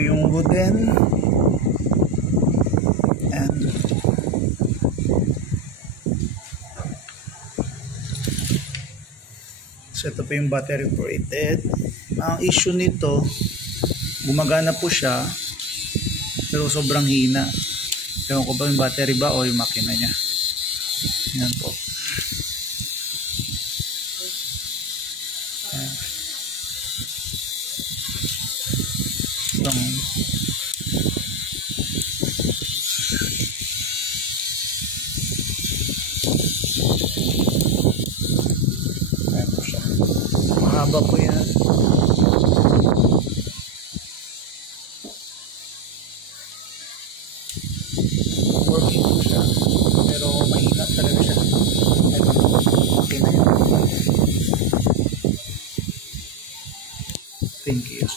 po yung wooden. And so ito po yung battery operated. Ang issue nito, gumagana po siya pero sobrang hina. Ewan ko ba yung battery ba o yung makina niya. Yan po. Ayan po siya. Mahaba po yan. Working po siya. Pero mahina talaga siya. Okay na yun. Thank you.